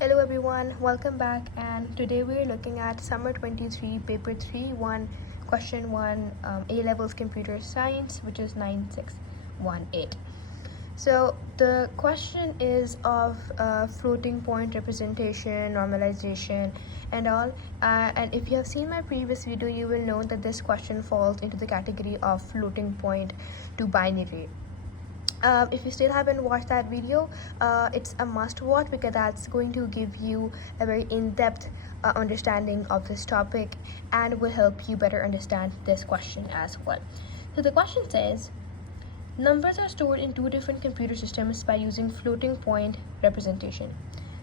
Hello everyone, welcome back, and today we're looking at Summer 23 Paper 3-1 Question 1 A-Levels Computer Science, which is 9618. So the question is of floating point representation, normalization and all, and if you have seen my previous video, you will know that this question falls into the category of floating point to binary. If you still haven't watched that video, it's a must watch because that's going to give you a very in-depth understanding of this topic and will help you better understand this question as well. So the question says, numbers are stored in two different computer systems by using floating point representation.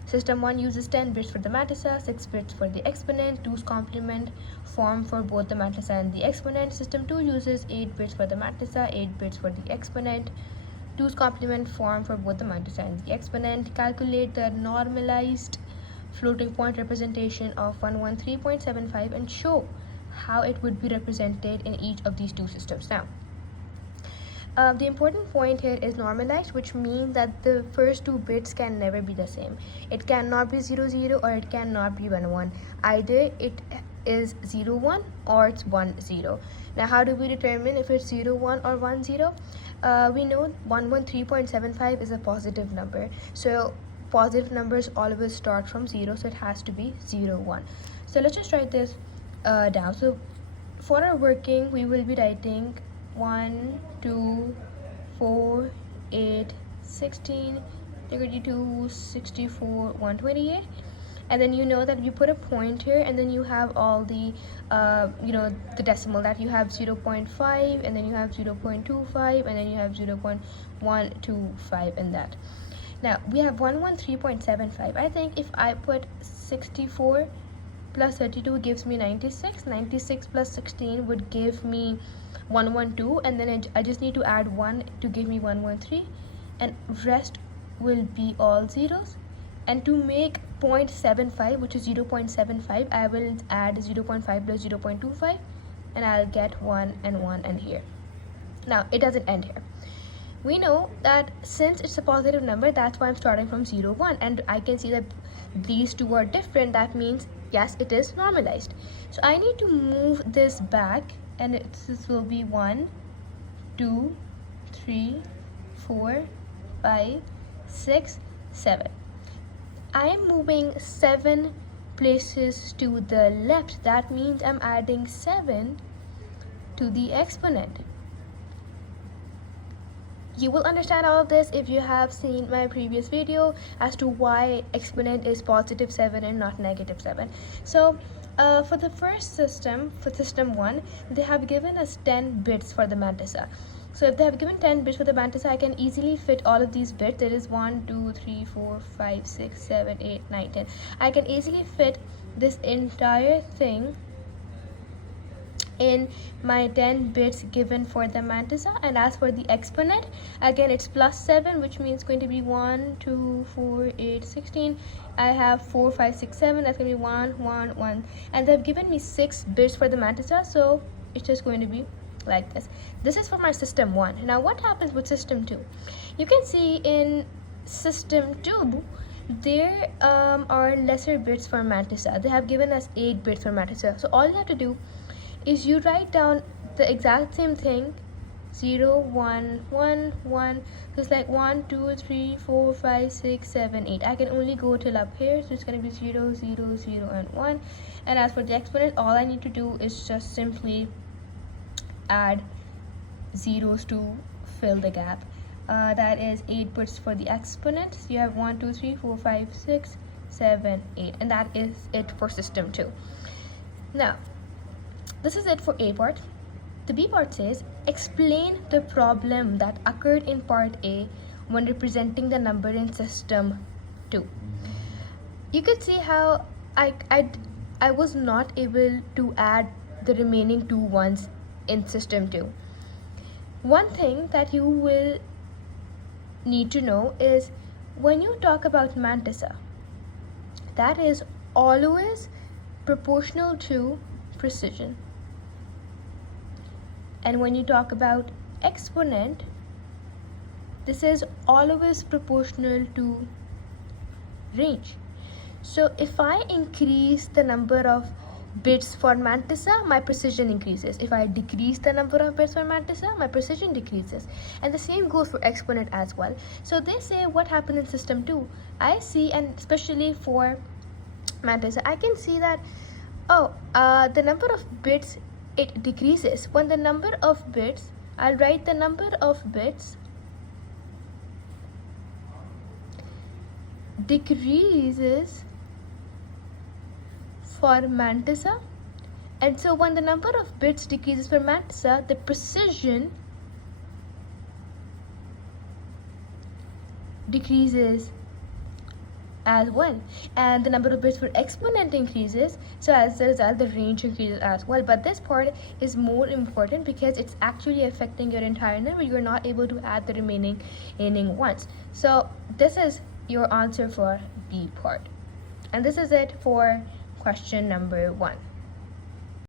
System 1 uses 10 bits for the mantissa, 6 bits for the exponent, 2's complement form for both the mantissa and the exponent. System 2 uses 8 bits for the mantissa, 8 bits for the exponent, 2's complement form for both the mantissa and the exponent. Calculate the normalized floating point representation of 113.75 and show how it would be represented in each of these two systems. Now, the important point here is normalized, which means that the first two bits can never be the same. It cannot be 0 0 or it cannot be 1 1. Either it is 0 1 or it's 1 0. Now, how do we determine if it's 0 1 or 1 0? We know 113.75 is a positive number, so positive numbers always start from 0, so it has to be 0 1. So let's just write this down. So for our working, we will be writing 1 2 4 8 16 32 64 128, and then you know that you put a point here, and then you have all the the decimal, that you have 0.5, and then you have 0.25, and then you have 0.125 in that. Now we have 113.75. I think if I put 64 plus 32 gives me 96. 96 plus 16 would give me 112, and then I just need to add 1 to give me 113, and rest will be all zeros. And to make 0.75, which is 0.75, I will add 0.5 plus 0.25, and I'll get 1 and 1 and here. Now it doesn't end here. We know that since it's a positive number, that's why I'm starting from 0 1, and I can see that these two are different. That means yes, it is normalized. So I need to move this back, and this will be 1 2 3 4 5 6 7. I am moving 7 places to the left. That means I'm adding 7 to the exponent. You will understand all of this if you have seen my previous video as to why exponent is positive 7 and not negative 7. So for the first system, for system 1, they have given us 10 bits for the mantissa. So if they have given 10 bits for the mantissa, I can easily fit all of these bits. There is 1 2 3 4 5 6 7 8 9 10. I can easily fit this entire thing in my 10 bits given for the mantissa. And as for the exponent, again it's plus 7, which means going to be 1 2 4 8 16. I have 4 5 6 7. That's going to be 1 1 1, and they've given me 6 bits for the mantissa, so it's just going to be like this. This is for my system 1. Now what happens with system 2? You can see in system 2 there are lesser bits for mantissa. They have given us 8 bits for mantissa. So all you have to do is you write down the exact same thing, 0 1 1 1, just like 1 2 3 4 5 6 7 8. I can only go till up here, so it's going to be 0 0 0 and 1. And as for the exponent, all I need to do is just simply add zeros to fill the gap. That is 8 bits for the exponent. So you have 1 2 3 4 5 6 7 8, and that is it for system 2. Now this is it for A part. The B part says, explain the problem that occurred in part A when representing the number in system 2. You could see how I was not able to add the remaining 2 ones in system 2. One thing that you will need to know is when you talk about mantissa, that is always proportional to precision. And when you talk about exponent, this is always proportional to range. So if I increase the number of bits for mantissa, my precision increases. If I decrease the number of bits for mantissa, my precision decreases. And the same goes for exponent as well. So they say what happened in system 2. I see, and especially for mantissa, I can see that the number of bits, it decreases. When the number of bits, I'll write the number of bits decreases for mantissa, and so when the number of bits decreases for mantissa, the precision decreases as well, and the number of bits for exponent increases, so as a result the range increases as well. But this part is more important because it's actually affecting your entire number. You're not able to add the remaining ones. So this is your answer for B part, and this is it for question number 1.